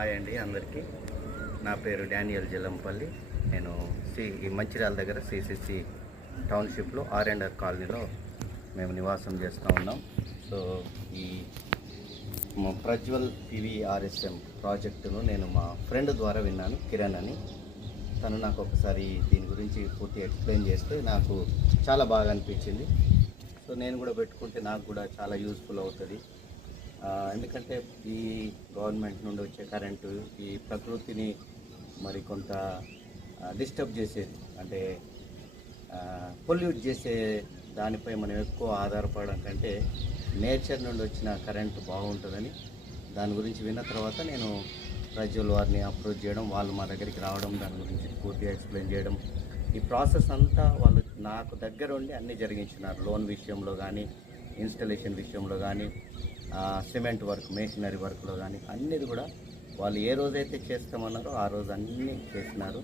Hi అండి అందరికీ. నా పేరు డానియల్ జల్లంపల్లి. నేను ఈ మంచిర్యాల దగ్గర సిసిసి టౌన్షిప్లో R&R కాలనీలో మేము నివాసం చేస్తూ ఉన్నాం. సో ఈ ప్రజ్వల్ PVRSM ప్రాజెక్టును నేను మా ఫ్రెండ్ ద్వారా విన్నాను, కిరణ్ అని. తను నాకు ఒకసారి దీని గురించి పూర్తి ఎక్స్ప్లెయిన్ చేస్తే నాకు చాలా బాగా అనిపించింది. సో నేను కూడా పెట్టుకుంటే నాకు కూడా చాలా యూస్ఫుల్ అవుతుంది. ఎందుకంటే ఈ గవర్నమెంట్ నుండి వచ్చే కరెంటు ఈ ప్రకృతిని మరి కొంత డిస్టర్బ్ చేసేది, అంటే పొల్యూట్ చేసే దానిపై మనం ఎక్కువ ఆధారపడడం కంటే నేచర్ నుండి వచ్చిన కరెంటు బాగుంటుందని దాని గురించి విన్న తర్వాత నేను ప్రజ్వల్ వారిని అప్రోచ్ చేయడం, వాళ్ళు మా దగ్గరికి రావడం, దాని గురించి పూర్తిగా ఎక్స్ప్లెయిన్ చేయడం, ఈ ప్రాసెస్ అంతా వాళ్ళు నాకు దగ్గర ఉండి అన్నీ జరిగించినారు. లోన్ విషయంలో కానీ, ఇన్స్టలేషన్ విషయంలో కానీ, సిమెంట్ వర్క్, మేషనరీ వర్క్లో కానీ అన్నిది కూడా వాళ్ళు ఏ రోజైతే చేస్తామన్నారో ఆ రోజు అన్నీ చేసినారు.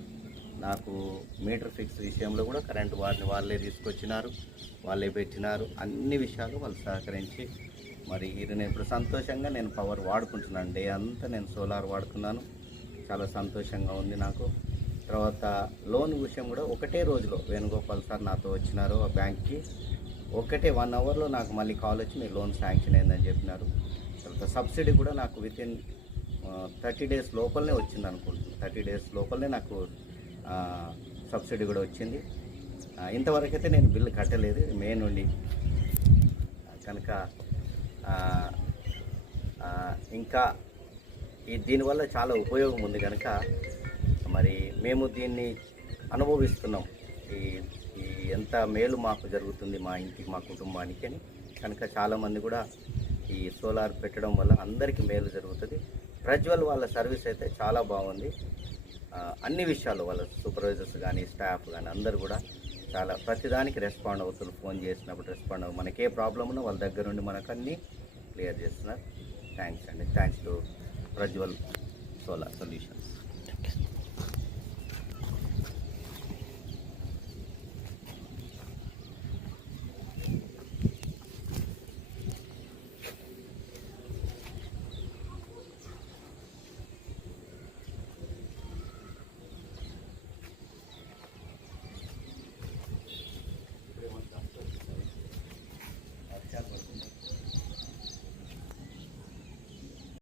నాకు మీటర్ ఫిక్స్ విషయంలో కూడా కరెంటు వారిని వాళ్ళే తీసుకొచ్చినారు, వాళ్ళే పెట్టినారు. అన్ని విషయాలు వాళ్ళు సహకరించి మరి ఇది ఇప్పుడు సంతోషంగా నేను పవర్ వాడుకుంటున్నాను. డే అంతా నేను సోలార్ వాడుకున్నాను. చాలా సంతోషంగా ఉంది నాకు. తర్వాత లోన్ విషయం కూడా ఒకటే రోజులో వేణుగోపాల్ సార్ నాతో వచ్చినారు ఆ బ్యాంక్కి. ఒకటే 1 అవర్లో నాకు మళ్ళీ కాల్ వచ్చి మీ లోన్ శాంక్షన్ అయిందని చెప్పినారు. తర్వాత సబ్సిడీ కూడా నాకు వితిన్ 30 డేస్ లోపలనే వచ్చింది అనుకుంటున్నాను. 30 డేస్ లోపలనే నాకు సబ్సిడీ కూడా వచ్చింది. ఇంతవరకైతే నేను బిల్లు కట్టలేదు మే నుండి కనుక. ఇంకా దీనివల్ల చాలా ఉపయోగం ఉంది కనుక మరి మేము దీన్ని అనుభవిస్తున్నాం. ఈ ఎంత మేలు మాకు జరుగుతుంది మా ఇంటికి, మా కుటుంబానికి అని. కనుక చాలామంది కూడా ఈ సోలార్ పెట్టడం వల్ల అందరికీ మేలు జరుగుతుంది. ప్రజ్వల్ వాళ్ళ సర్వీస్ అయితే చాలా బాగుంది. అన్ని విషయాలు వాళ్ళ సూపర్వైజర్స్ కానీ, స్టాఫ్ కానీ అందరూ కూడా చాలా ప్రతిదానికి రెస్పాండ్ అవుతున్నారు. ఫోన్ చేసినప్పుడు రెస్పాండ్ అవ్వ, మనకే ప్రాబ్లం ఉన్నా వాళ్ళ దగ్గర నుండి మనకు అన్నీ క్లియర్ చేస్తున్నారు. థ్యాంక్స్ అండి. Thanks to Prajwal solar solutions.